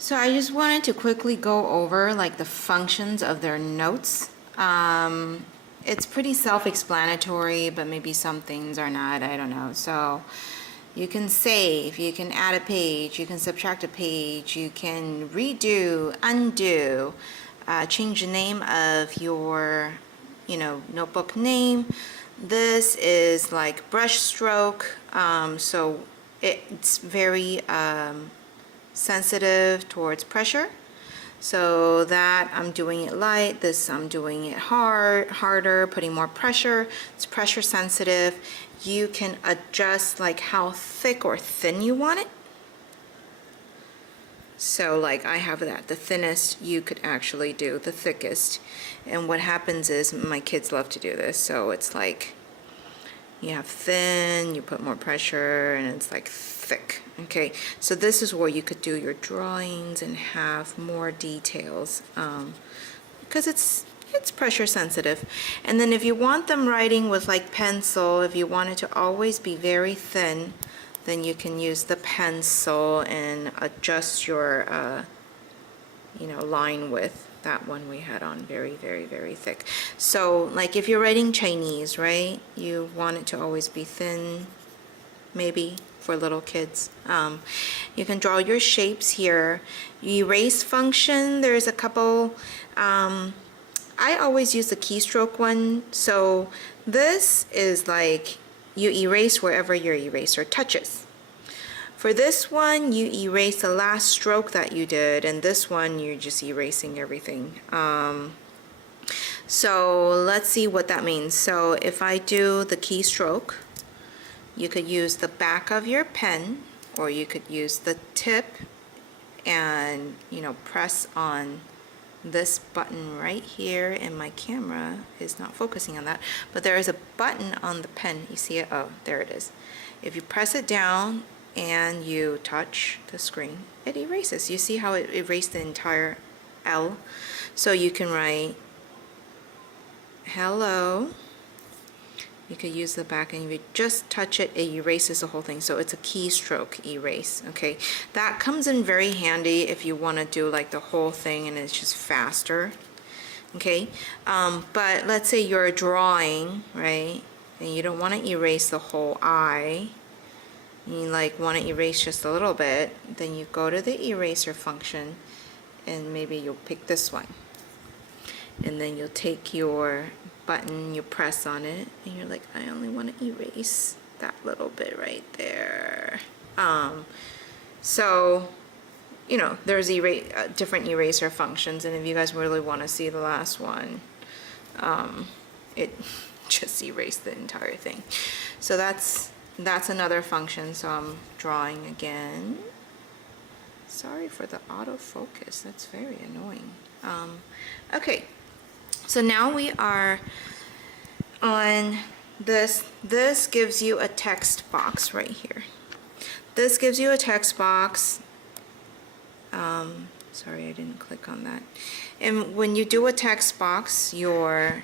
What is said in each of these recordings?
So I just wanted to quickly go over like the functions of their notes. It's pretty self-explanatory, but maybe some things are not, I don't know. So you can save, you can add a page, you can subtract a page, you can redo, undo, change the name of your, notebook name. This is like brush stroke, so it's very sensitive towards pressure. So that I'm doing it light, this I'm doing it harder, putting more pressure. It's pressure sensitive. You can adjust like how thick or thin you want it. So like I have that, the thinnest, you could actually do the thickest. And what happens is my kids love to do this. So it's like you have thin, you put more pressure, and it's like thick. Okay, so this is where you could do your drawings and have more details because it's pressure sensitive. And then if you want them writing with like pencil, if you want it to always be very thin, then you can use the pencil and adjust your line width. That one we had on very, very, very thick. So like if you're writing Chinese, right, you want it to always be thin, maybe for little kids. You can draw your shapes here. Erase function, there's a couple. I always use the keystroke one. So this is like you erase wherever your eraser touches. For this one, you erase the last stroke that you did, and this one, you're just erasing everything. So let's see what that means. So if I do the keystroke, you could use the back of your pen, or you could use the tip and, press on this button right here, and my camera is not focusing on that, but there is a button on the pen. You see it? Oh, there it is. If you press it down, and you touch the screen, it erases. You see how it erased the entire L? So you can write hello. You could use the back, and if you just touch it, it erases the whole thing. So it's a keystroke erase, okay? That comes in very handy if you want to do like the whole thing and it's just faster, okay? But let's say you're drawing, right? And you don't want to erase the whole eye. You like want to erase just a little bit, then you go to the eraser function, and maybe you'll pick this one, and then you'll take your button, you press on it, and you're like, I only want to erase that little bit right there. So there's different eraser functions, and if you guys really want to see the last one, it just erased the entire thing. So that's another function. So I'm drawing again. Sorry for the autofocus, that's very annoying. Okay, so now we are on this. This gives you a text box right here. This gives you a text box. Sorry, I didn't click on that. And when you do a text box, your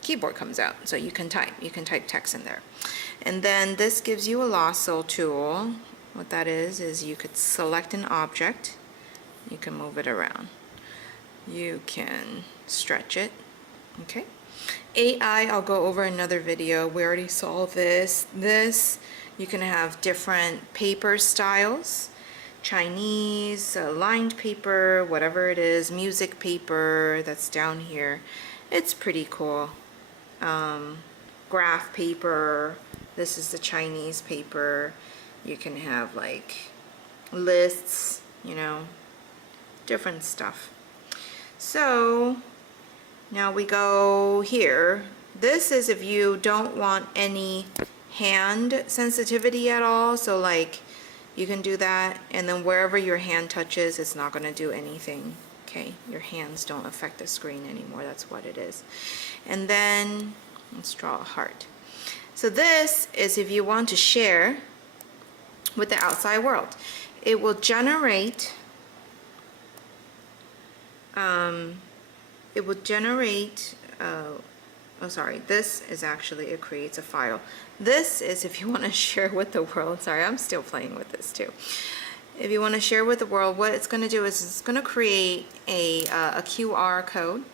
keyboard comes out, so you can type text in there. And then this gives you a lasso tool. What that is you could select an object, you can move it around, you can stretch it, okay? AI, I'll go over another video. We already saw this. You can have different paper styles, Chinese, lined paper, whatever it is, music paper that's down here. It's pretty cool. Graph paper, this is the Chinese paper. You can have like lists, different stuff. So now we go here. This is if you don't want any hand sensitivity at all. So like you can do that, and then wherever your hand touches, it's not going to do anything. Okay, your hands don't affect the screen anymore. That's what it is. And then let's draw a heart. So this is if you want to share with the outside world. It will generate this is actually, it creates a file. This is if you want to share with the world. Sorry, I'm still playing with this too. If you want to share with the world, what it's going to do is it's going to create a QR code,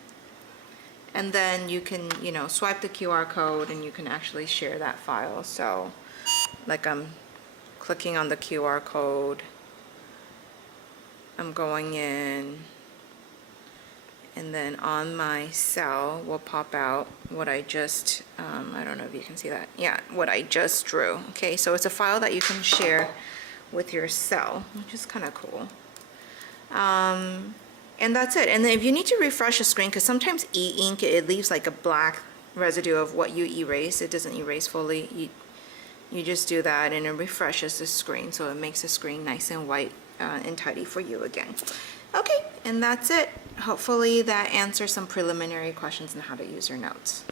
and then you can, you know, swipe the QR code and you can actually share that file. So like I'm clicking on the QR code, I'm going in, and then on my cell will pop out what I just, I don't know if you can see that. Yeah, what I just drew. Okay, so it's a file that you can share with your cell, which is kind of cool. And that's it. And then if you need to refresh the screen, because sometimes e-ink, it leaves like a black residue of what you erase. It doesn't erase fully. You just do that and it refreshes the screen, so it makes the screen nice and white and tidy for you again. Okay, and that's it. Hopefully that answers some preliminary questions on how to use your notes.